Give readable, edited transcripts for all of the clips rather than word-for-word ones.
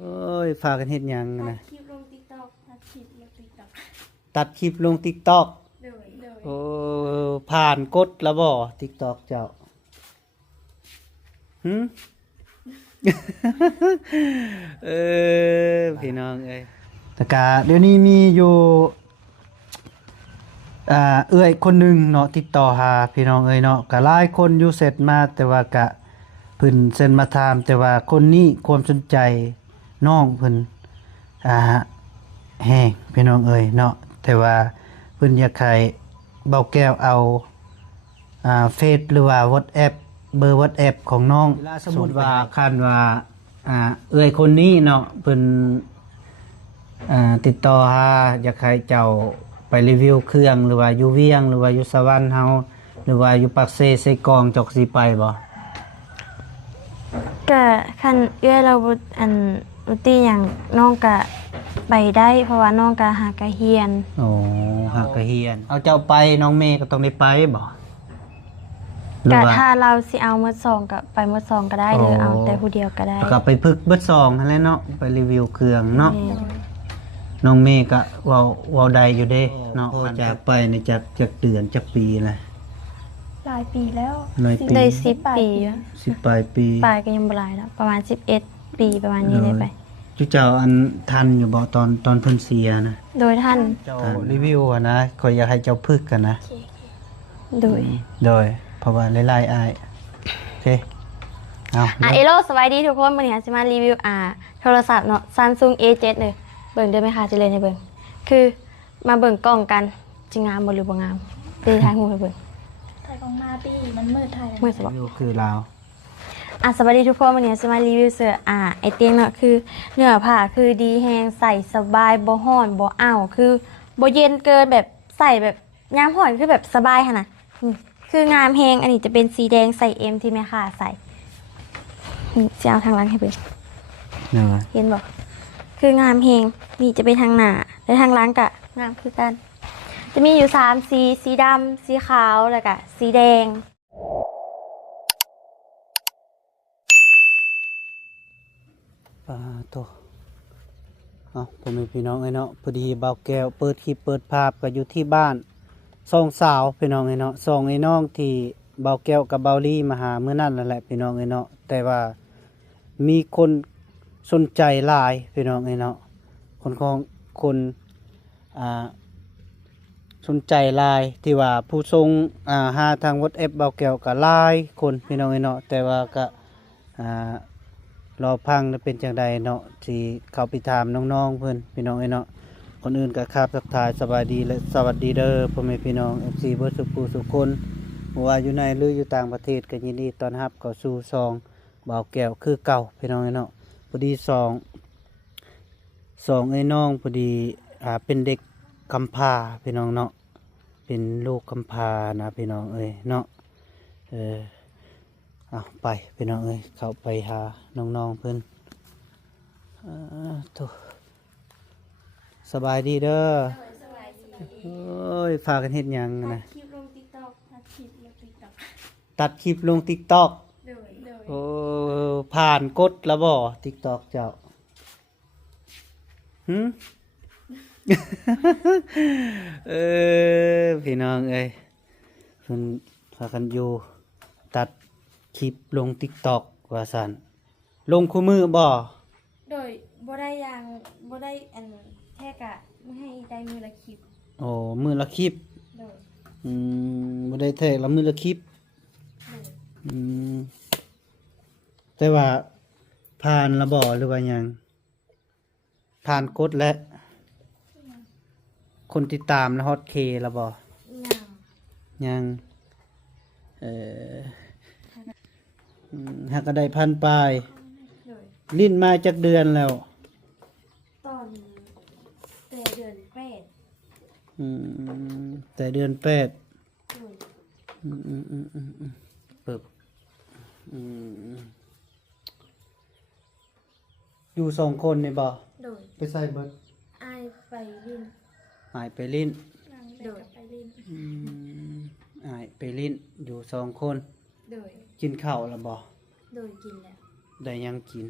โอ้ยพากันเฮ็ดหยังตัดนะคลิปลง TikTok ตัดคลิปลง TikTok ตัดคลิปลง TikTok เลยโอ้ผ่านกดแล้วบ่ TikTok เจ้าหึ เอพี่น้องเอ้ยแต่กะเดี๋ยวนี้มีอยู่เอื้อยคนหนึงเนาะติดต่อหาพี่น้องเอ้ยเนาะก็หลายคนอยู่เสร็จมาแต่ว่ากะเพิ่นเซ็นมาถามแต่ว่าคนนี้ความสนใจน้องเพิ่นอ่าแฮงพี่น้องเอ้ยเนาะแต่ว่าเพิ่นอยากให้เบาแก้วเอาเฟซหรือว่า WhatsApp เบอร์ WhatsApp ของน้องเวลาสมมุติว่าคันว่าเอื้อยคนนี้เนาะเพิ่นติดต่อหาอยากให้เจ้าไปรีวิวเครื่องหรือว่าอยู่เวียงหรือว่าอยู่สวรรค์เฮาหรือว่าอยู่ปากเซไสกองจอกสิไปบ่ ก็คันเอื้อยเราบุตรีอย่างน้องก็ไปได้เพราะว่าน้องก็หากะเฮียน โอ้หากะเฮียนเอาเจ้าไปน้องเมย์ก็ต้องได้ไปบ่หรือ ก็ ว่า ถ้าเราสิเอามื้อสองก็ไปมื้อสองก็ได้หรือเอาแต่ผู้เดียวก็ได้ แล้วก็ไปพึกเบิดซองนั่นแหละเนาะไปรีวิวเครื่องเนาะ แม่น น้องเมย์ก็เว้าได้อยู่เด้เนาะจากไปนี่จากเดือนจากปีนะ หลายปีแล้ว หลายปี ได้10 ปีอะ 10ปลายปี ปลายก็ยังบ่หลายแล้วประมาณ11 ปีประมาณนี้ได้ไป จุเจ้าอันทันอยู่บ่ตอนเพิ่นเสียนะ โดยท่าน เจ้ารีวิวอะนะขอยอยากให้เจ้าพึกกันนะ โดย โดยเพราะว่าหลายๆอ้ายโอเคเอา เอโลสวัสดีทุกคนวันนี้จะมารีวิวโทรศัพท์เนาะ Samsung A7 เลยเบิ่งได้ไหมคะจะเลยในเบิ่งคือมาเบิ่งกล้องกันจะงามบ่หรือบ่งามไปถ่ายรูปให้เบิ่ง ถ่ายของมาตี้มันมืดถ่ายแล้ว มือสบ รีวิวคือลาว สวัสดีทุกคนวันนี้จะมารีวิวเสื้อไอเตียงเนาะคือเนื้อผ้าคือดีแฮงใส่สบายบ่ฮ้อนบ่อ้าวคือบ่เย็นเกินแบบใส่แบบยามฮ้อนคือแบบสบายค่ะนะคืองามแฮงอันนี้จะเป็นสีแดงใส่เอ็มที่แม่ค้าใส่จะเอาทางหลังให้เบิ่ง เนาะ เห็นบอกคืองามเฮงนี่จะเป็นทางหน้าและทางหล้างกะงามคือกัน จะมีอยู่3สีสีดำสีขาวแล้วก็สีแดง ปาโตผมมีพี่น้องไอ้เนาะพอดีเบาแก้วเปิดคลิปเปิดภาพก็อยู่ที่บ้านสองสาวพี่น้องไอ้เนาะสองไอ้น้องที่เบาแก้วกับเบาลี่มาหามื้อนั้นนั่นแหละพี่น้องไอ้เนาะแต่ว่ามีคนสนใจหลายพี่น้องไอ้เนาะคนสนใจหลายที่ว่าผู้ทรงหาทาง WhatsApp เบาแก้วก็หลายคนพี่น้องไอ้เนาะแต่ว่าก็รอพังแล้วเป็นจังใดเนาะที่เข้าไปถามน้องๆเพิ่นพี่น้องไอ้เนาะคนอื่นก็ครับทักทายสบายดีและสวัสดีเด้อพ่อแม่พี่น้อง FC เบิดสุขผู้สุขคนบ่ว่าอยู่ในหรืออยู่ต่างประเทศก็ยินดีต้อนรับเข้าสู่ซองบ่าวแก้วคือเก่าพี่น้องไอ้เนาะพอดีสองไอ้น้องพอดีเป็นเด็กกำพร้าพี่น้องเนาะเป็นลูกกำพร้านะพี่น้องเอ้ยเนาะเอาไปพี่น้องเอ้ยเข้าไปหาน้องๆเพิ่นโถสบายดีเด้อโอ้ยพากันเฮ็ดหยังนะ คลิปลง TikTok ตัดคลิปลง TikTok ตัดคลิปลง TikTok เลย โอ้ผ่านกดแล้วบ่ TikTok เจ้าหึ พี่น้องเอ้ยเพิ่นพากันอยู่ตัดคลิปลง TikTok ว่าซั่นลงคู่มือบ่ โดยบ่ได้ยังบ่ได้แค่กะไม่ให้ได้มือละคลิป โอ้มือละคลิป โดย บ่ได้แท้ละมือละคลิปอืมแต่ว่าผ่านละบ่หรือว่าหยังผ่านกดและคนติดตามแล้วฮอตเคละบ่ ยัง ยังหากก็ได้พันปลาย โดย ลิ้นมาจากเดือนแล้ว ตอนแต่เดือน8แต่เดือน8โดย ปึบอยู่สองคนนี่บ่ โดย ไปใส่เบิด อายไปลิน หายไปลิ้น นั่งเล่นกับไปลิน หายไปลิ้นอยู่สองคน โดย กินข้าวแล้วบ่ โดยกินแล้ว ได้ยังกิน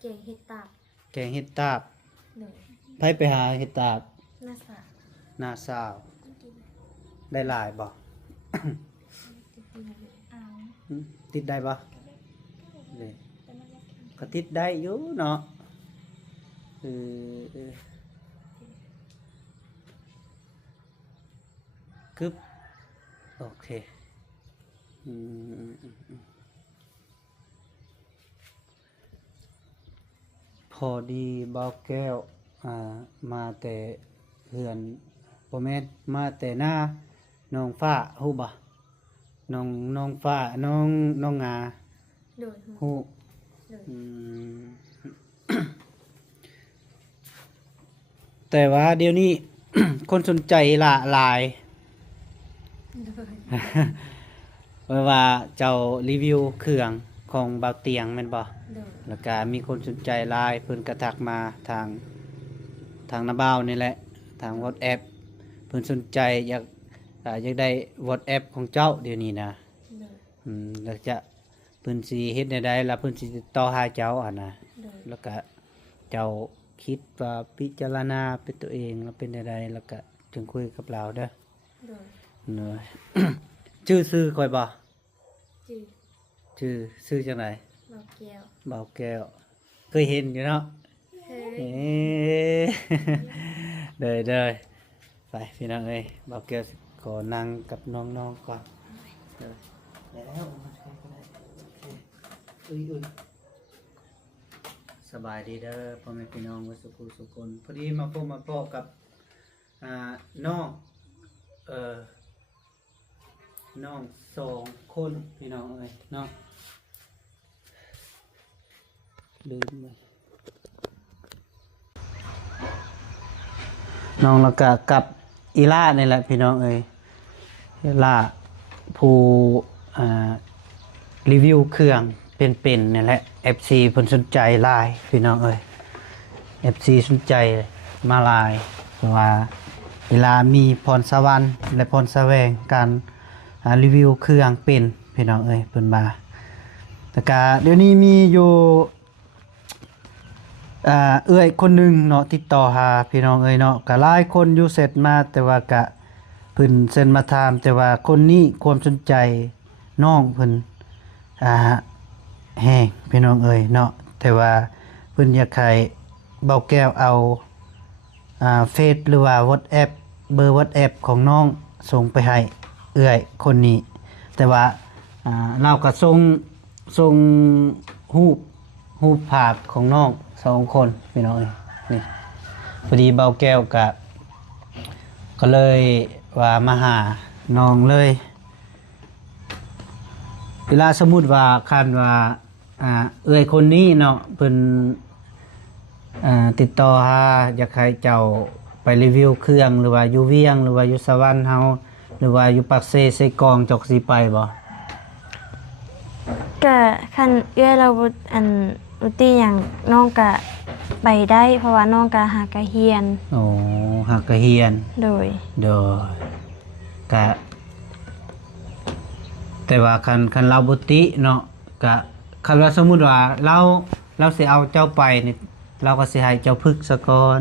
เก่งเฮ็ดตาบ แกงเห็ดตาบ โดย ไผไปหาเห็ดตาบ หน้าสา หน้าสาวได้หลายบ่ เอา ติดได้บ่นี่ แต่มันยังแข็ง ก็ติดได้อยู่เนาะเออกึบโอเคอืมพอดีเบาแก้วมาแต่เฮือนบ่แม่นมาแต่หน้าน้องฟ้าฮู้บ่น้องฟ้าน้องงา โดย ฮู้ โดย อืม แต่ว่าเดี๋ยวนี้ คนสนใจหลาย โดย เพราะว่าเจ้ารีวิวเครื่องของเบาเตียงแม่นบ่ โดย แล้วก็มีคนสนใจหลายเพิ่นกระทักมาทางน้าบ้าวนี่แหละทาง WhatsApp เพิ่นสนใจอยากได้ WhatsApp ของเจ้าเดี๋ยวนี้นะ โดย แล้วจะเพิ่นสิเฮ็ดแนวใดแล้วเพิ่นสิติดต่อหาเจ้านะ โดย แล้วก็เจ้าคิดว่าพิจารณาเป็นตัวเองแล้วเป็นอะไรแล้วก็จึงคุยกับเราเด้อ โดย เนย ชื่อค่อยบ่ จือ ชื่อจังได เบาแก้ว เบาแก้วเคยเห็นอยู่เนาะ เคย เอ๊ะ เด้อไปพี่น้องเอ้ยเบาแก้วขอนั่งกับน้องๆก่อนเด้อแล้วมาใช้ก็ได้โอเคอุ้ยสบายดีเด้อพ่อแม่พี่น้องวัดสุขุสุคนพอดีมาพบกับน้องน้อง2 คนพี่น้องเอ้ยเนาะลืมไปน้องแล้วก็กับอีล่านี่แหละพี่น้องเอ้ยอีล่าผู้รีวิวเครื่องเป็นนี่แหละ FC เพิ่นสนใจหลายพี่น้องเอ้ย FC สนใจมาหลายเพราะว่าเวลามีพรสวรรค์และพรแสวงการรีวิวเครื่องเป็นพี่น้องเอ้ยเพิ่นมาแต่ก็เดี๋ยวนี้มีอยู่เอื้อยคนหนึงเนาะติดต่อหาพี่น้องเอ้ยเนาะก็หลายคนอยู่เสร็จมาแต่ว่าก็เพิ่นเซ็นมาถามแต่ว่าคนนี้ความสนใจน้องเพิ่นแห้งพี่น้องเอ้ยเนาะแต่ว่าเพิ่นอยากให้เบาแก้วเอาเฟซหรือว่า WhatsApp เบอร์ WhatsApp ของน้องส่งไปให้เอื้อยคนนี้ แต่ว่าเราก็ส่งรูปภาพของน้อง2 คนพี่น้องเอ้ยนี่พอดีเบาแก้วก็เลยว่ามาหาน้องเลย เวลาสมมุติว่าคันว่าเอื้อยคนนี้เนาะเพิ่นติดต่อหาอยากให้เจ้าไปรีวิวเครื่องหรือว่าอยู่เวียงหรือว่าอยู่สวรรค์เฮาหรือว่าอยู่ปากเซไสกองจอกสิไปบ่ ก็คันเอื้อยเราบ่อุติอย่างน้องก็ไปได้เพราะว่าน้องก็หากะเฮียน โอ้หักกะเฮียน โดย โดยกะแต่ว่าคันเราบ่ติเนาะกะคันว่าสมมุติว่าเราสิเอาเจ้าไปนี่เราก็สิให้เจ้าฝึกซะก่อน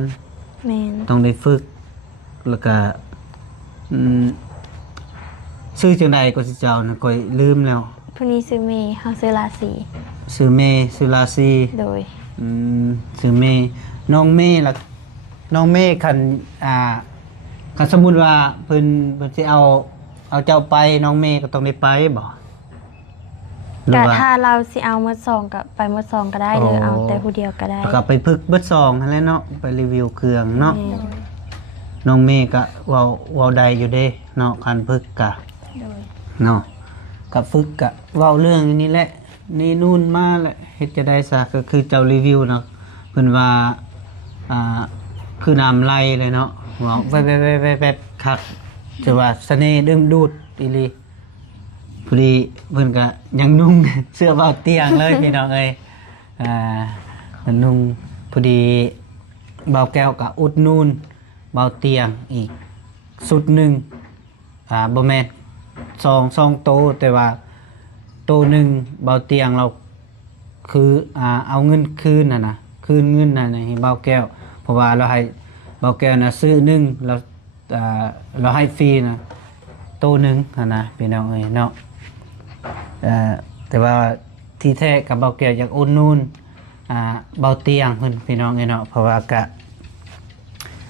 แม่น ต้องได้ฝึกแล้วก็ชื่อจังใดก็สิเจ้านะก็ลืมแล้ว ผู้นี้ซื้อเมย์เฮาซื้อราศี ชื่อเมชื่อลาซี โดย ชื่อเมน้องเมล่ะน้องเมคันสมมุติว่าเพิ่นสิเอาเจ้าไปน้องเมก็ต้องได้ไปบ่หรื ก็ อว่า ถ้าเราสิเอาหมดซองก็ไปหมดซองก็ได้หรือเอาแต่ผู้เดียวก็ได้ แล้วก็ไปฝึกเบิดซองนั่นแหละเนาะไปรีวิวเครื่องเนาะ แม่น น้องเมก็เว้าได้อยู่เด้เนาะคันฝึกกะ โดย เนาะกับฝึกกะเว้าเรื่องนี้แหละนี่นู่นมาแหละเฮ็ดจะได้ซะก็คือเจ้ารีวิวเนาะเพิ่นว่าคือน้ำไหลเลยเนาะเว้าแวบๆคักถือว่าเสน่ห์ดึงดูดอีหลีพอดีเพิ่นก็ยังนุ่ง เสื้อเบาเตียงเลย พี่น้องเอ้ยเพิ่นนุ่งพอดีเบาแก้วก็อุดหนูนเบาเตียงอีกสุดหนึงบ่แม่นสองโตแต่ว่าโตหนึ่งเบาเตียงเรา คือเอาเงินคืนนะคืนเงินน่ะให้เบาแก้วเพราะว่าเราให้เบาแก้วนะซื้อหนึ่งเราให้ฟรีนะโตหนึ่งนะพี่น้องเอ้ยเนาะแต่ว่าที่แท้กับเบาแก้วอยากอุ่นนูนเบาเตียงเพิ่นพี่น้องเอ้ยเนาะเพราะว่ากะ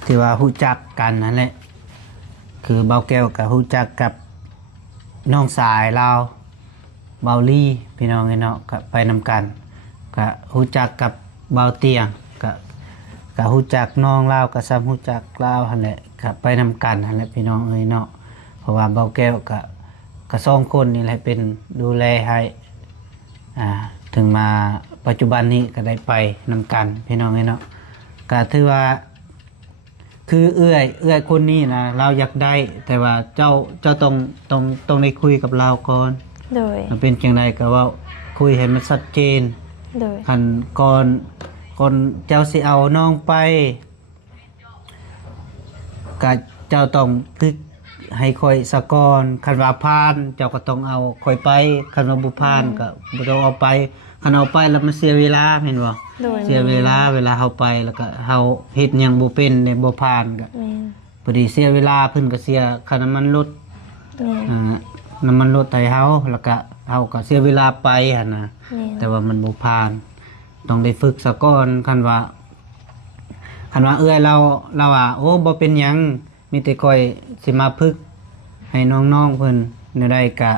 ที่ว่าฮู้จักกันนั่นแหละคือเบาแก้วกับฮู้จักกับน้องสายเราเบาลี่พี่น้องเอ้ยเนาะก็ไปนำกันก็ฮู้จักกับเบาเตียงก็ฮู้จักน้องเราก็ซ้ำฮู้จักเราหั่นแหละก็ไปนำกันหั่นแหละพี่น้องเอ้ยเนาะเพราะว่าเบาแก้วก็สองคนนี่แหละเป็นดูแลให้ถึงมาปัจจุบันนี้ก็ได้ไปนำกันพี่น้องเอ้ยเนาะก็ถือว่าคือเอื้อยคนนี้นะเราอยากได้แต่ว่าเจ้าต้องได้คุยกับเราก่อน โดย มันเป็นจังไดก็เว่าคุยให้มันชัดเจน โดย คันก่อนเจ้าสิเอาน้องไปก็เจ้าต้องตึกให้คอยสะกอนคันว่าผ่านเจ้าก็ต้องเอาคอยไปคันว่าบ่ผ่านก็บ่ต้องเอาไปคันเอาไปแล้วมันเสียเวลาเห็นบ่ โดย เสียเวลาเฮาไปแล้วก็เฮาเฮ็ดหยังบ่เป็นเนี่ยบ่ผ่านก็ แม่น พอดีเสียเวลาเพิ่นก็เสียค่าน้ำมันรถ แม่น น้ำมันรถให้เฮาแล้วก็เฮาก็เสียเวลาไปหั่นน่ะ แม่น แต่ว่ามันบ่ผ่านต้องได้ฝึกซะก่อนคันว่าเอื้อยเราว่าโอ้บ่เป็นหยังมีแต่คอยสิมาฝึกให้น้องๆเพิ่นแนวใดก็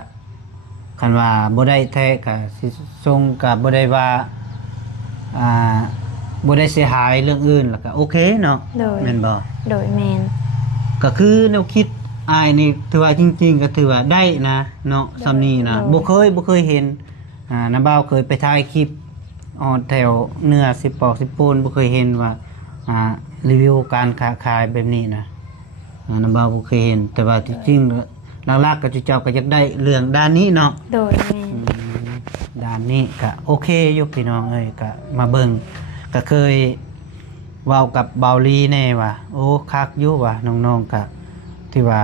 คันว่าบ่ได้แท้ก็สิส่งก็บ่ได้ว่าบ่ได้เสียหายเรื่องอื่นแล้วก็โอเคเนาะ โดย แม่นบ่ โดยแม่น ก็คือแนวคิดอายนี่ถือว่าจริงๆก็ถือว่าได้นะเนาะซำนี้นะบ่เคยเห็นน้าบ่าวเคยไปถ่ายคลิปออนแถวเหนือสิปอกสิปูนบ่เคยเห็นว่ารีวิวการค้าขายแบบนี้นะน้าบ่าวบ่เคยเห็นแต่ว่าที่จริงแล้วหลักๆก็เจ้าก็อยากได้เรื่องด้านนี้เนาะ โดยแม่น ด้านนี้ก็โอเคอยู่พี่น้องเอ้ยก็มาเบิ่งก็เคยเว้ากับเบาลีแน่ว่าโอ้คักอยู่ว่าน้องๆก็ที่ว่า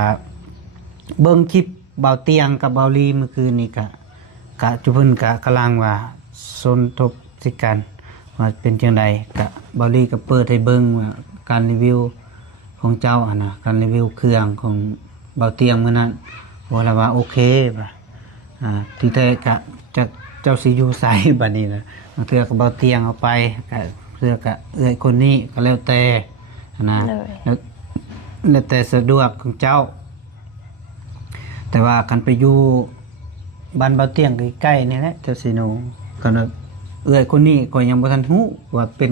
เบิ่งคลิปเบาเตียงกับเบาลีเมื่อคืนนี้ก็จุเพิ่นก็กำลังว่าสนทบสิกันว่าเป็นจังไดก็เบาลีก็เปิดให้เบิ่งว่าการรีวิวของเจ้านะการรีวิวเครื่องของเบาเตียงมื้อนั้นบอกแล้วว่าโอเคป่ะที่แท้ก็จะเจ้าสิอยู่ไสบัดนี้นะบางเทื่อก็เบาเตียงเอาไปก็เทื่อก็เอื้อยคนนี้ก็แล้วแต่นะ เลย แล้วแต่สะดวกของเจ้า แต่ว่ากันไปอยู่บ้านเบาเตียงใกล้ๆนี่แหละเจ้าสิหนูกันว่าเอื้อยคนนี้ก็ยังบ่ทันฮู้ว่าเป็น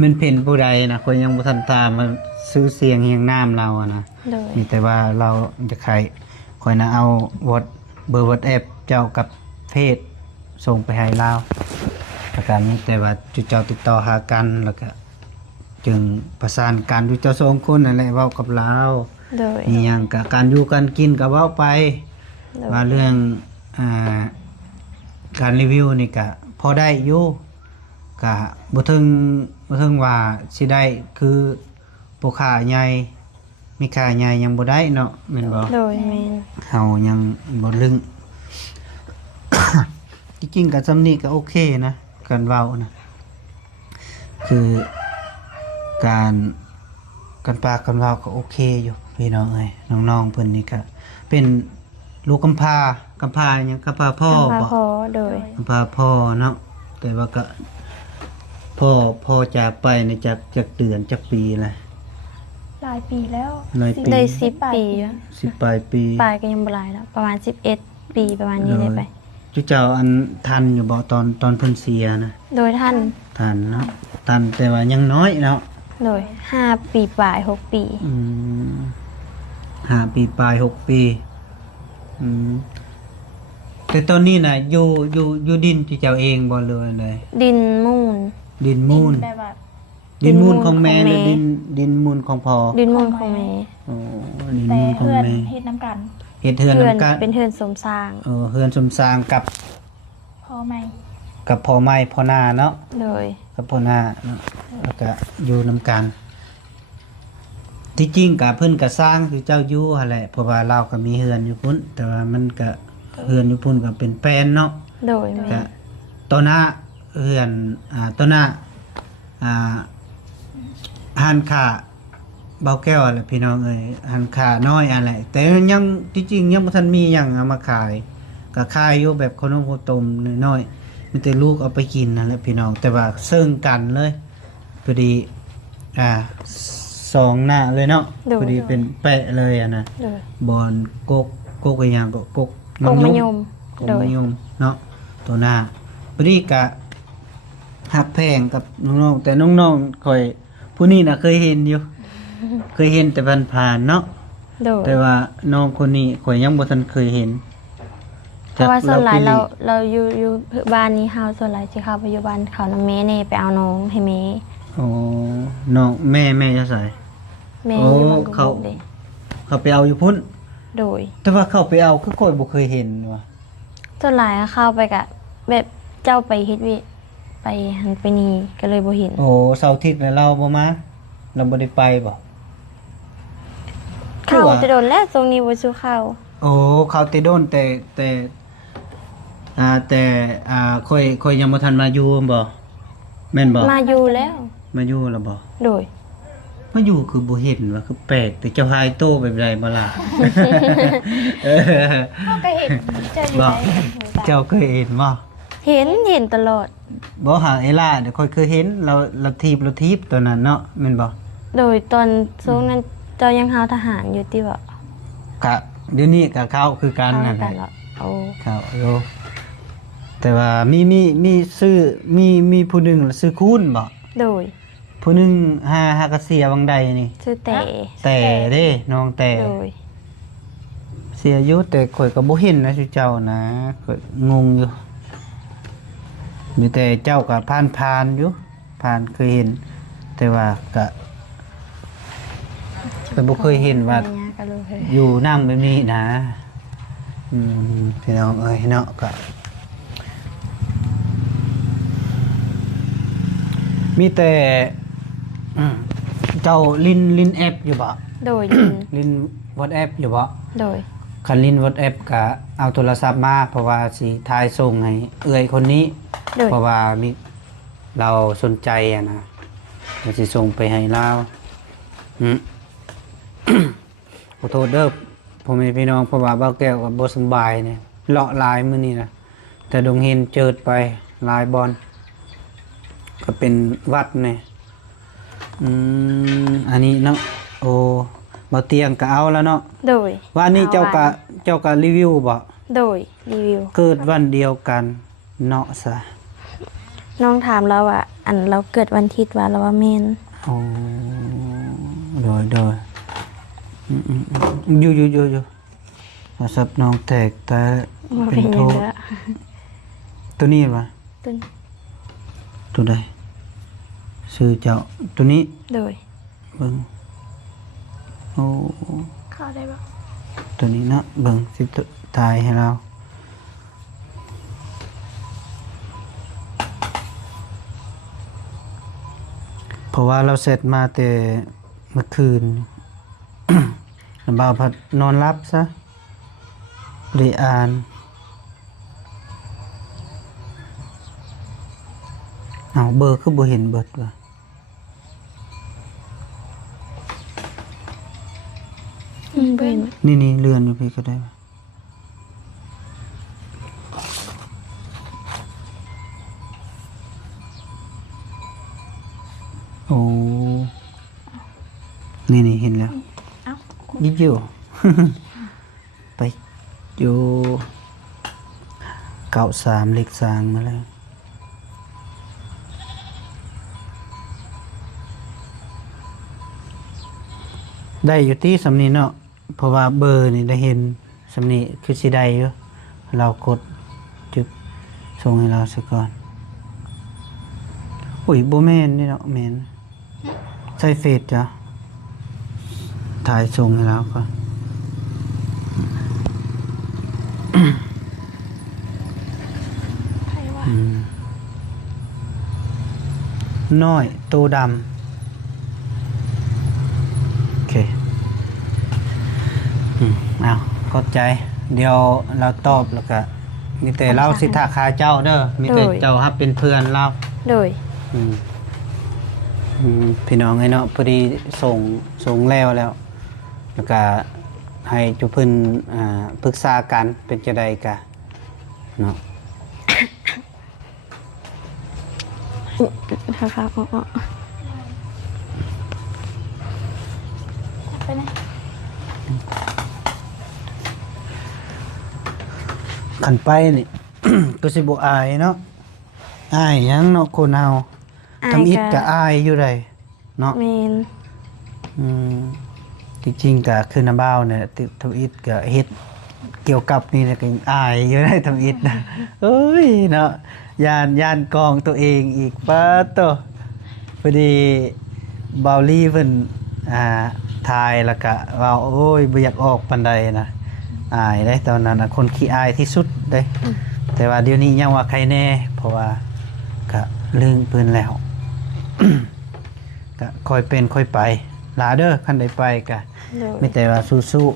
มันเป็นผู้ใดนะก็ยังบ่ทันตามมาซื้อเสียงเฮียงน้ำเราอะนะ โดย นี่แต่ว่าเราจะใครคอยนะเอาเบอร์ WhatsApp เจ้ากับเพจส่งไปให้เราแล้วก็มีแต่ว่าจุเจ้าติดต่อหากันแล้วก็จึงประสานกันจุเจ้าสองคนนั่นแหละเว้ากับเรา โดย มีหยังกับการอยู่การกินก็เว้าไป โดย ว่าเรื่องการรีวิวนี่ก็พอได้อยู่ก็บ่ถึงว่าสิได้คือผู้ค้าใหญ่มีค่าใหญ่ยังบ่ได้เนาะแม่นบ่ โดยแม่น เฮายังบ่ลึง จริงๆก็ซำนี้ก็โอเคนะการเว้านะคือการปากกันเว้าก็โอเคอยู่พี่น้องเอ้ยน้องๆเพิ่นนี่ก็เป็นลูกกำพร้าหยังกำพร้าพ่อ พา บ่ พอโดย กำพร้าพ่อเนาะแต่ว่าก็พ่อจากไปในจากเดือนจากปีละ หลายปีแล้ว หลายปี ได้10 ปีแล้ว 10ปลายปี ปลายก็ยังบ่หลายแล้วประมาณ11 ปีประมาณนี้ได้ไป จุเจ้าอันทันอยู่บ่ตอนเพิ่นเสียนะ โดยท่าน ทันเนาะทันแต่ว่ายังน้อยเนาะ โดย5 ปีปลาย6 ปี 5 ปีปลาย6 ปีแต่ตอนนี้น่ะอยู่ดินที่เจ้าเองบ่เลยเลย ดินมูล ดินมูล แบบว่า ดินมูลของแม่ ดินมูลของแม่ หรือดินมูลของพ่อ ดินมูลของแม่ โอ้ดิน แต่ มูลของ เพื่อน แม่ เฮ็ดน้ำกัน เฮ็ดเฮือน เพื่อน นำกัน เป็นเพื่อนสมสร้าง เฮือนสมสร้างกับ พอไหม พ่อไม้พ่อนาเนาะ โดย กับพ่อนาเนาะแล้วก็อยู่นำกัน ที่จริงก็เพิ่นก็สร้างคือเจ้าอยู่หั่นแหละเพราะว่าเราก็มีเฮือนอยู่พุ่นแต่ว่ามันก็เฮือนอยู่พุ่นก็เป็นแปลนเนาะ โดยแม่ ก็ตอนหน้า เฮือนต้นหน้าอ่าหันขาเบาแก้วอะไรพี่น้องเอ้ยหันขาน้อยอะไรแต่ยังที่จริงยังบ่ทันมีหยังเอามาขายก็ขายอยู่แบบขนมข้าวต้มน้อยๆมีแต่ลูกเอาไปกินนั่นแหละพี่น้องแต่ว่าเซิ่งกันเลยพอดีสองหน้าเลยเนาะพอดีเป็นแปะเลยนะ โดย บอนกอีหยังก็ก กงมะยม กงมะยมเนาะตัวหน้าพอดีกะหักแพงกับน้องๆแต่น้องๆค่อยผู้นี้น่ะเคยเห็นอยู่ เคยเห็นแต่ผ่านๆเนาะ โดย แต่ว่าน้องคนนี้ข่อยยังบ่ทันเคยเห็น เพราะว่าส่วนหลาย จัก เราอยู่บ้านนี้เฮาส่วนหลายสิเข้าไปอยู่บ้านเขานำแม่แน่ไปเอาน้องให้แม่ โอ้น้องแม่จะใส่ แม่ โอ้ อยู่บ้านกุ เขา กเด้ เขาไปเอาอยู่พุ่น โดย แต่ว่าเขาไปเอาคือข่อยบ่เคยเห็นว่ะ ส่วนหลายก็เข้าไปกะแบบเจ้าไปเฮ็ดเวิไปหันไปนี่ก็เลยบ่เห็น โอ้เสาร์อาทิตย์แล้วเราบ่มาเราบ่ได้ไปบ่ เข้า คือว่า จะโดนแล้วตรงนี้บ่สู้เข้า โอ้เขาติโดนแต่ค่อยยังบ่ทันมาอยู่บ่แม่นบ่ มาอยู่แล้ว มาอยู่แล้วบ่ โดย มาอยู่คือบ่เห็นว่าคือแปลกแต่เจ้าหายโตแบบใดบ่ล่ะ เออ เขาก็เห็นเจออยู่ บ่ ในหูตา เจ้าเคยเห็นบ่ เห็นตลอด บ่หาเอล่าเดี๋ยวค่อยเคยเห็นเราทีบตัวนั้นเนาะแม่นบ่ โดยตอนช่วงนั้นเจ้ายังเฮาทหารอยู่ที่บ่ กะเดี๋ยวนี้ก็เข้าคือกันนั่นแห กั ละ นเหรอโอ้ ครับโยแต่ว่ามีซื้อมีผู้หนึงซื้อคูณบ่ โดย ผู้หนึงหากระเสียบางใดนี่ ชื่อแต่ แต่เด้น้องแต่ โดย เสียอยู่แต่ข่อยก็บ่เห็นนะสุเจ้านะข่อยงงอยู่มีแต่เจ้าก็ผ่านอยู่ผ่านเคยเห็น แต่ว่าก็บ่เคยเห็นว่า อันเนี้ยก็เลย อยู่นั่งแบบนี้นะพี่น้องเอ้ยเนาะก็มีแต่เจ้าลินแอปอยู่บ่ โดยยิน ลิน WhatsApp อยู่บ่ โดย คันลิน WhatsApp ก็เอาโทรศัพท์มาเพราะว่าสิถ่ายส่งให้เอื้อยคนนี้ โดย เพราะว่ามีเราสนใจอะนะเราสิส่งไปให้เราอืม ขอโทษเด้อพ่อแม่พี่น้องเพราะว่าบ่าวแก้วก็บ่สำบายเนี่ยเลาะลายมื้อนี้นะแต่ดงเห็นเจิดไปลายบอลก็เป็นวัดเนี่ยอันนี้เนาะโอ้บ่เตียงก็เอาแล้วเนาะ โดย ว่านี่เจ้าก็รีวิวบ่ โดยรีวิว เกิดวันเดียวกันเนาะซะ น้องถามเราว่าอันเราเกิดวันอาทิตย์ว่าเราว่าแม่น โอ้โดยอยู่โทรศัพท์น้องแตกแต่ บ่ เป็ เป็น น โท หยัง ษ เด้อ ตัวนี้วะ ต้น ตัวใดซื้อเจ้าตัวนี้ โดย เบิ่งโอ้ เข้าได้ปะ ตัวนี้นะเบิ่งสิตายให้เราเพราะว่าเราเสร็จมาแต่เมื่อคืน แล้วบ่าวพัดนอนรับซะได้อ่านเอาเบอร์คือบ่เห็นเบิดว่ะ บ่เห็น นี่เลื่อนอยู่พี่ก็ได้ว่ะโอ้นี่เห็นแล้ว เอ้า ยิบอยู่ ไปอยู่93เลข3มาแล้ว ได้อยู่ที่สำนีเนาะเพราะว่าเบอร์นี่ได้เห็นสำนีคือสิได้อยู่เรากดจึกส่งให้เราซะก่อนโอ้ยบ่แม่นนี่เนาะแม่นใส่เฟซจ้ะถ่ายส่งให้เราก่อน ใครวะ น้อยโตดำโอเคเอาเข้าใจ เดี๋ยวเราตอบแล้วก็ มีแต่เราสิทาคาเจ้าเด้อมีแต่เจ้าฮับเป็นเพื่อนเรา โดย อืมพี่น้องไอ้เนาะพอดีส่งแล้วแล้วก็ให้จุเพิ่นปรึกษากันเป็นจะใดกะเนาะ ค่ะอ๋อ ไปไหน ขันไปนี่ ก็สิบ่อายเนาะอายหยังเนาะคนเฮาทำอิฐก็อายอยู่ได้เนาะ เมน อืมจริงๆก็คือน้ำบ้าวเนี่ยทำอิฐก็เฮ็ดเกี่ยวกับนี่ก็อายอยู่ได้ทำอิฐนะ เอ้ยเนาะย่านกองตัวเองอีกปะโตพอดีบาวลี่เพิ่นทายแล้วก็ว่าโอ้ยบ่อยากออกปานใดนะอายได้ตอนนั้นน่ะคนขี้อายที่สุดเด้ แต่ว่าเดี๋ยวนี้ยังว่าใครแน่เพราะว่าก็ลืมเพิ่นแล้ว ก็ค่อยเป็นค่อยไปลาเด้อคันใดไปก็ โดย ไม่แต่ว่าสู้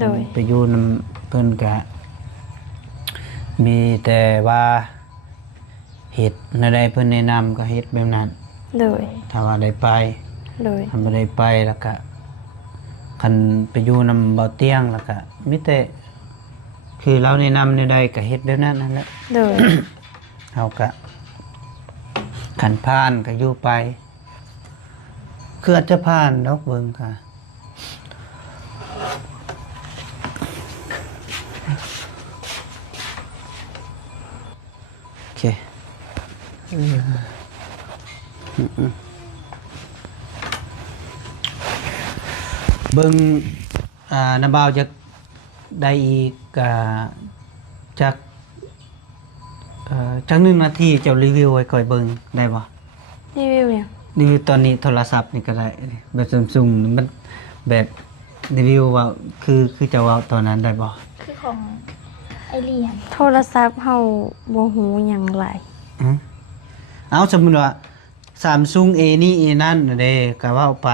โดย ไปอยู่นำเพิ่นก็มีแต่ว่าเฮ็ดในใดเพิ่นแนะนำก็เฮ็ดแบบนั้น โดย ถ้าว่าได้ไป โดย ทำบ่ได้ไปแล้วก็คันไปอยู่นำเบาเตียงแล้วก็มีแต่คือเราแนะนำในใดก็เฮ็ดแบบนั้นนั่นแหละ โดย เฮาก็ขันผ่านก็อยู่ไปคืออาจจะผ่านดอกเบิ่งค่ะโอเคเบิ่งน้ำบ่าวจะได้อีกจากจัก1 นาทีเจ้ารีวิวไว้ก่อยเบิ่งได้บ่ รีวิวเนี่ย รีวิวตอนนี้โทรศัพท์นี่ก็ได้แบบซุมๆมันแบบรีวิวว่าคือจะว่าตอนนั้นได้บ่ คือของไอเลียน โทรศัพท์เฮาบ่ฮู้หยังหลาย เอาสมมุติว่า Samsung A นี่ A นั่นน่ะเด้ก็เว้าไป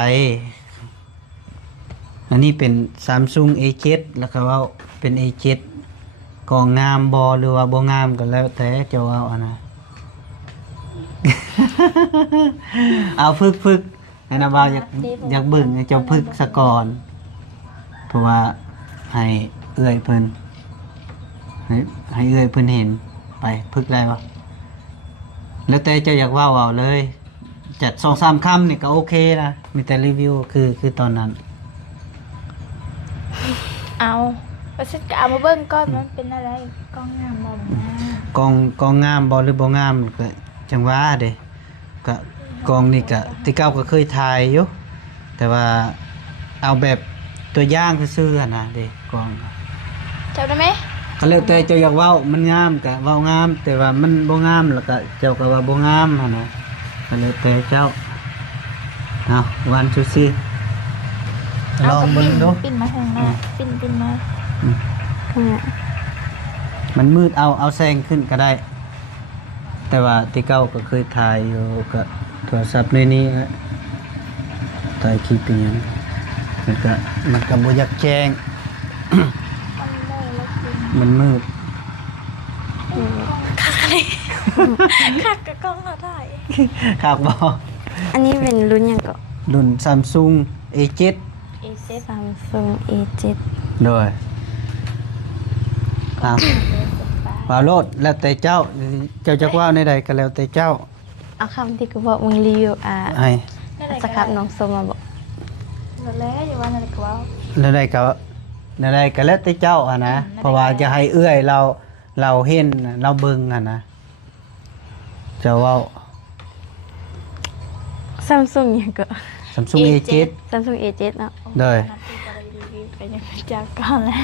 อันนี้เป็น Samsung A7 แล้วก็เว้าเป็น A7 กองงามบ่หรือว่าบ่งามก็แล้วแต่เจ้าเอาอันน่ะ เอาฝึกให้นะบ่าวอยากเบิ่งให้เจ้าฝึกซะก่อน เพราะว่าให้เอื้อยเพิ่นให้เอื้อยเพิ่นเห็นไปฝึกได้บ่แล้วแต่เจ้าอยากเว้าเอาเลยจัด 2-3 คำนี่ก็โอเคนะมีแต่รีวิวคือตอนนั้น เอาประสิทธิ์ก็เอามาเบิ้งก้อนมันเป็นอะไรกล้องงามมองหน้าก องงามบ่หรือบ่งามก็จังว่าเด้ก็กองนี่ก็ที่เก่าก็เคยถ่ายอยู่แต่ว่าเอาแบบตัวอย่างซื่อๆอะนะเด้กอง จำได้ไหม ก็แล้วแต่เจ้าอยากเว้ามันงามก็เว้างาม แต่ว่ามันบ่งามแล้วก็เจ้าก็ว่าบ่งามหั่นนะก็แล้วแต่เจ้าเอาวันซูซี่ลองเบิ่งดู ปิ้นมาทางหน้าปิ้นมา เนี่ย มันมืดเอาแสงขึ้นก็ได้ แต่ว่าที่เก่าก็เคยถ่ายอยู่กับโทรศัพท์ในนี้ฮะถ่ายคลิปเป็นหยังมันก็บ่อยากแจ้ง มันมืด คักกับกล้องเราได้ ครับบ่ อันนี้เป็นรุ่นหยังก็ รุ่น Samsung A7 เอเซฟ Samsung A7 โดยครับว่าโลดแล้วแต่เจ้าจะว่าในใดก็แล้วแต่เจ้า เอาคำที่กูบอกมึงรีวิวให้ สครับน้องสมมาบอก นั่นแหละอย่าว่านั่นก็ว่า ในใดก็แล้วแต่เจ้าอ่ะนะเพราะว่าจะให้เอื้อยเราเห็นเราเบิ่งอ่ะนะเจ้าเว้า Samsung หยังก็ Samsung A7 Samsung A7 เนาะ โดย ก็ยังจากก่อนแล้ว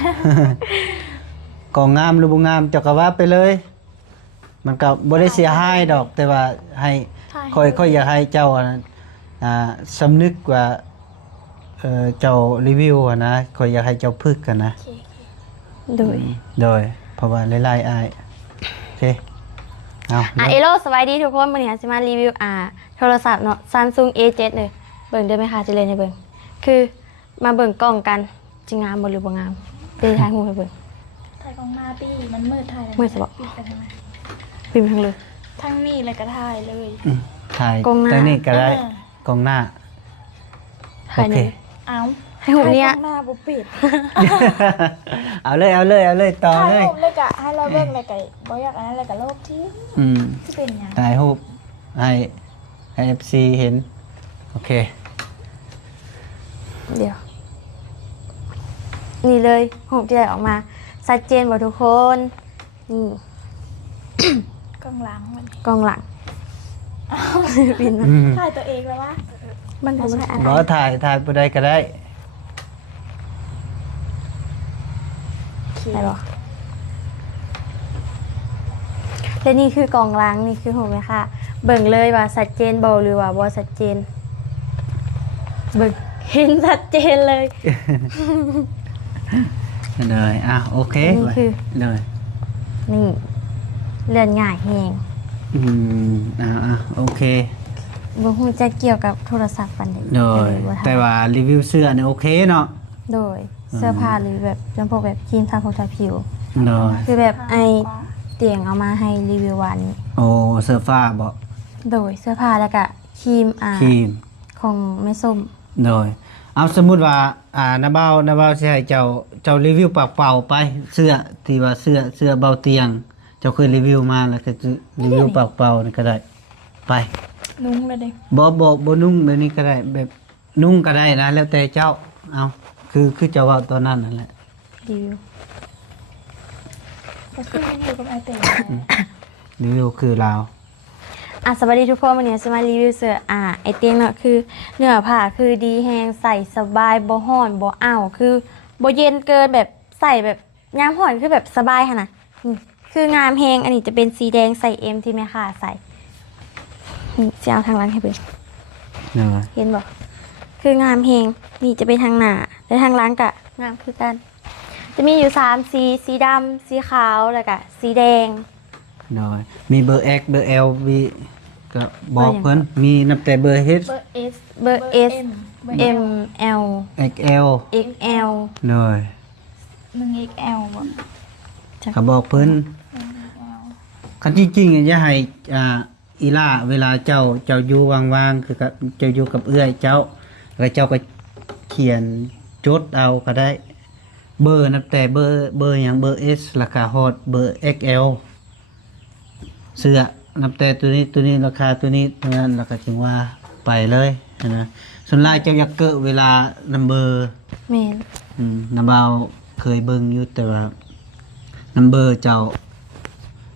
กองงามหรือบ่งามเจ้าก็ว่าไปเลย มันก็บ่ได้เสียหายดอก แต่ว่าให้ค่อยอยากให้เจ้าสำนึกว่าเจ้ารีวิวอะนะค่อยอยากให้เจ้าพึกกันนะ โดย โดยเพราะว่าหลายๆอายโอเคเอา เอโลสวัสดีทุกคนวันนี้จะมารีวิวโทรศัพท์เนาะ Samsung A7 เลยเบิ่งได้ไหมคะจะเล่นให้เบิ่งคือมาเบิ่งกล้องกันจะงามบ่หรือบ่งามเป็นทางหูให้เบิ่ง โท ถ่ายกล้องหน้าตี้มันมืดถ่ายแล้ว มืดสิบอก ปิดไปทำไม ปิมทั้งเลย ทั้งนี้เลยก็ถ่ายเลย ถ่าย กล้องหน้า ตั้งนี้ก็ได้ อ่า กล้องหน้า ถ่ายหนึ่ง เอา ให้หูเนี้ย ถ่ากล้องหน้าบุปิด เอาเลยต่อ ถ่าย เลย รูปเลยกะให้เราเบิ่งเลยกะบ่อยากอันนั้นเลยกะลบทิ้ง อืม ที่เป็นหยัง ถ่ายรูปให้ FC เห็นโอเค เดี๋ยว นี่เลยหูจะได้ออกมาชัดเจนหมดทุกคนนี่ กล้องหลังมัน กล้องหลังปินนะ ถ่ายตัวเองแล้ววะ มันก็ไม่ได้อะไร บ่ถ่ายบ่ได้ก็ได้ ได้หรอและนี่คือกล่องล้างนี่คือหูไหมคะเบิ่งเลยว่าชัดเจนบ่หรือว่าบ่ชัดเจน เบิ่งเห็นชัดเจนเลย เลยโอเค นี่คือ เลย นี่เลื่อนง่ายแหง โอเค บ่ฮู้จะเกี่ยวกับโทรศัพท์ปานใด โดย บ่ทัน แต่ว่ารีวิวเสื้อเนี่ยโอเคเนาะ โดยเสื้อผ้าหรือแบบจำพวกแบบครีมทาผมทาผิว โดย คือแบบไอเตียงเอามาให้รีวิววันนี้ โอ้เสื้อฟ้าบ่ โดยเสื้อผ้าแล้วก็ครีมครีม ของแม่ส้ม โดยเอาสมมุติว่านาเบาสิให้เจ้ารีวิวปากเปล่าไปเสื้อที่ว่าเสื้อเบาเตียง เจ้าเคยรีวิวมาแล้วก็จะรีวิวปากเปล่านี่ก็ได้ ไป นุ้งเลยเด้ บ่นุ่งแบบนี้ก็ได้ แบบนุ่งก็ได้นะแล้วแต่เจ้าเอาคือเจ้าเว้าตอนนั้นนั่นแหละ รีวิว ก็คือมันอยู่กับไอเต๋ รีวิวคือลาว สวัสดีทุกคนวันนี้จะมารีวิวเสื้อไอเตียงเนาะคือเนื้อผ้าคือดีแฮงใส่สบายบ่ฮ้อนบ่อ้าวคือบ่เย็นเกินแบบใส่แบบยามฮ้อนคือแบบสบายค่ะนะนี่คืองามแฮงอันนี้จะเป็นสีแดงใส่เอ็มที่แม่ค้าใส่นี่จะเอาทางหลังให้เบิ่ง เนาะ เห็นบอกคืองามเพลงนี่จะเป็นทางหน้าและทางหล้างกะงามคือกัน จะมีอยู่3สีสีดำสีขาวแล้วก็สีแดง เนาะมีเบอร์ X เบอร์ L มีก็บอก เบอร์หยัง เพิ่นมีนับแต่เบอร์ H เบอร์เอส เบอร์ S เบอร์ M L XL XL เนาะ 1XL บ่ ก็บอกเพิ่นคันจริงๆอย่าให้อีล่าเวลาเจ้าอยู่ว่างๆคือกับเจ้าอยู่กับเอื้อยเจ้าแล้วเจ้าก็เขียนจดเอาก็ได้ เบอร์นับแต่เบอร์หยังเบอร์ S ราคาฮอดเบอร์ XL เสื้อนับแต่ตัวนี้ราคาตัวนี้เท่านั้นแล้วก็จึงว่าไปเลยนะส่วนหลายเจ้าอยากเกิดเวลานัมเบอร์ เมน น้ำเบาเคยเบิ่งอยู่แต่ว่านัมเบอร์เจ้า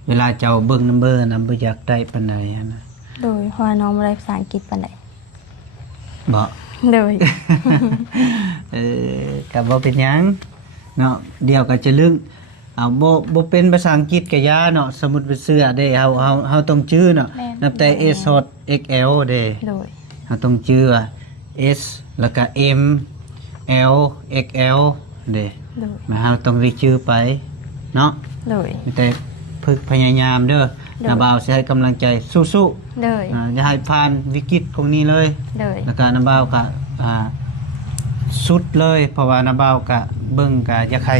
เวลาเจ้าเบิ่งนัมเบอร์บ่อยากได้ปานใดอะนะ โดยเพราะว่าน้องบ่ได้ภาษาอังกฤษปานใด บ่ โดย ก็บ่เป็นหยังเนาะเดี๋ยวก็จะลึงเอาบ่เป็นภาษาอังกฤษก็ยาเนาะสมมุติเป็นเสื้อเด้เฮาต้องชื่อเนาะนับแต่ S ฮอด XL เด้ โดย เฮาต้องชื่อว่า S แล้วก็ M L XL เด้ โดย มาเฮาต้องได้ชื่อไปเนาะ โดย มีแต่ฝึกพยายามเด้อ เด้อ นาบ่าวสิให้กำลังใจสู้ โดย ๆอย่าให้ผ่านวิกฤตตรงนี้เลย โดย แล้วก็นาบ่าวก็สุดเลย เพราะว่านาบ่าวก็เบิ่งก็อยากให้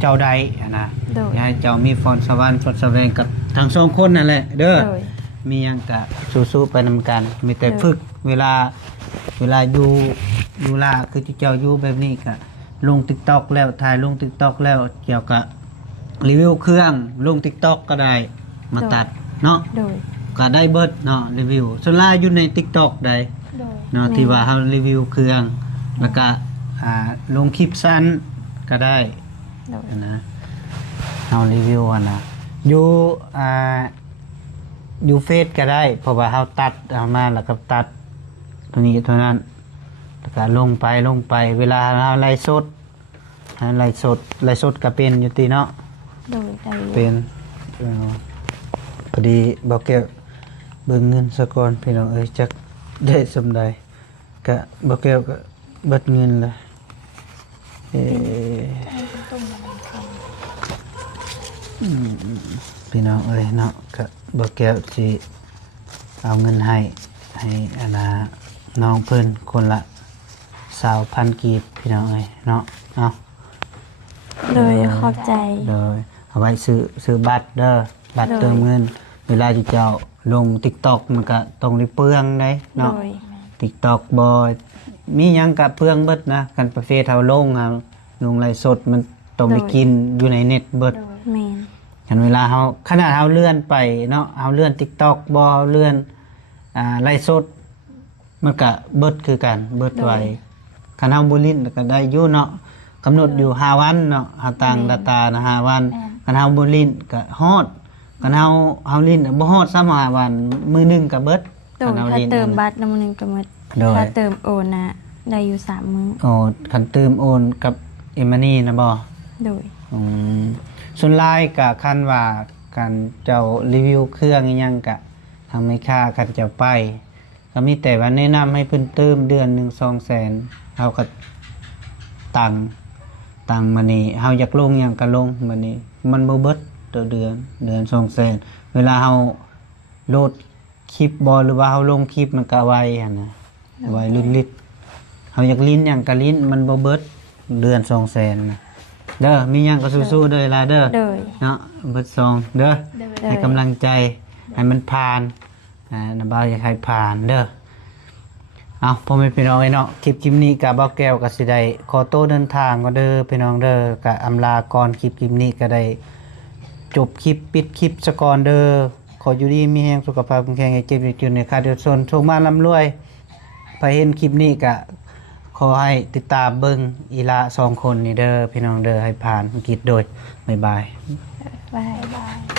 เจ้าใดอะนะ โดย อยากให้เจ้ามีพรสวรรค์พรแสวงกับทั้งสองคนนั่นแหละ เด้อ โดย มีหยังก็สู้ๆไปนำกัน มีแต่ เด้อ ฝึกเวลาอยู่ล่าคือเจ้าอยู่แบบนี้ก็ลง TikTok แล้วถ่ายลง TikTok แล้วเกี่ยวกับรีวิวเครื่องลง TikTok ก็ได้มาตัดเนาะ โดย ก็ได้เบิดเนาะรีวิวส่วนหลายอยู่ใน TikTok ได้ โดย เนาะ แม่ ที่ว่าเฮารีวิวเครื่อง แล้วก็ลงคลิปสั้นก็ได้ โดย นะเฮารีวิวอะนะอยู่อยู่เฟซก็ได้ เพราะว่าเฮาตัดเอามาแล้วก็ตัดตัวนี้เท่านั้นแล้วก็ลงไปเวลาเฮาไลฟ์สดไลฟ์สดก็เป็นอยู่ติเนาะ โดยได้อยู่ เป็นพอดีบอกแกเบิ่งเงินซะก่อนพี่น้องเอ้ยจักได้สำใดก็บอกแกก็เบิดเงินละพี่น้องเอ้ยเนาะก็บอกแกสิเอาเงินให้อานาน้องเพิ่นคนละ20,000กีบพี่น้องเอ้ยเนาะเอา โดยขอบใจ โดยเอาไว้ซื้อบัตรเด้อบัตร โดย เติมเงิน เวลาที่เจ้าลง TikTok มันก็ต้องได้เปลืองได้ โด เนาะ ย TikTok บ่มีหยังก็เปลืองเบิดนะกันประเภทเฮาลงเฮาลงไลฟ์สดมันต้องได้กินอยู่ในเน็ตเบิด แม่น กันเวลาเฮาขนาดเฮาเลื่อนไปเนาะเฮาเลื่อน TikTok บ่เฮาเลื่อนไลฟ์สดมันก็เบิดคือกันเบิดไว้คันเฮาบ่ลิ้นก็ได้อยู่เนาะกำหนดอยู่5วันเนาะเฮาตั้ง data นะ5วันคันเฮาบ่ลิ้นก็ฮอดคันเฮาลิ้นบ่ฮอดซ้ำ5วันมื้อหนึงก็เบิด โดยถ้าเติมบัตรน้ำหนึงก็หมด โดย ถ้าเติมโอนน่ะได้อยู่3มื้อ โอ้คันเติมโอนกับเอมานี่นะบ่ โดย อืมส่วนหลายก็คันว่าการเจ้ารีวิวเครื่องอิหยังก็ทางไม่ค่ากันเจ้าไป ก็มีแต่ว่าแนะนำให้เพิ่นเติมเดือนหนึง200,000เฮาก็ตังมานี่เฮาอยากลงหยังก็ลงมานี่มันบ่เบิดต่อเดือน200,000เวลาเฮาโหลดคลิปบ่หรือว่าเฮาลงคลิปมันก็ไวหั่นน่ะไวลิดๆเฮาอยากลิ้นหยังก็ลิ้นมันบ่เบิดเดือน200,000นะเด้อมีหยังก็สู้ๆเด้อล่ะเด้อ โดย เนาะเบิดซองเด้อ โดย ให้กำลังใจให้มันผ่านนะบ่าวอยากให้ผ่านเด้อเอาพ่อแม่พี่น้องเนาะคลิปนี้กับบ่าวแก้วก็สิได้ขอโตวเดินทางก็เด้อพี่น้องเด้อก็อำลาก่อนคลิปนี้ก็ได้จบคลิปปิดคลิปซะก่อนเด้อขออยู่ดีมีแรงสุขภาพแข็งแรงให้เจ็บอย่าจนในค่าเดือดร้อนโชคมาร่ำรวยไปเห็นคลิปนี้ก็ขอให้ติดตามเบิ่งอีละ2คนนี่เด้อพี่น้องเด้อให้ผ่านอังกฤษโดยบ๊ายบาย บาย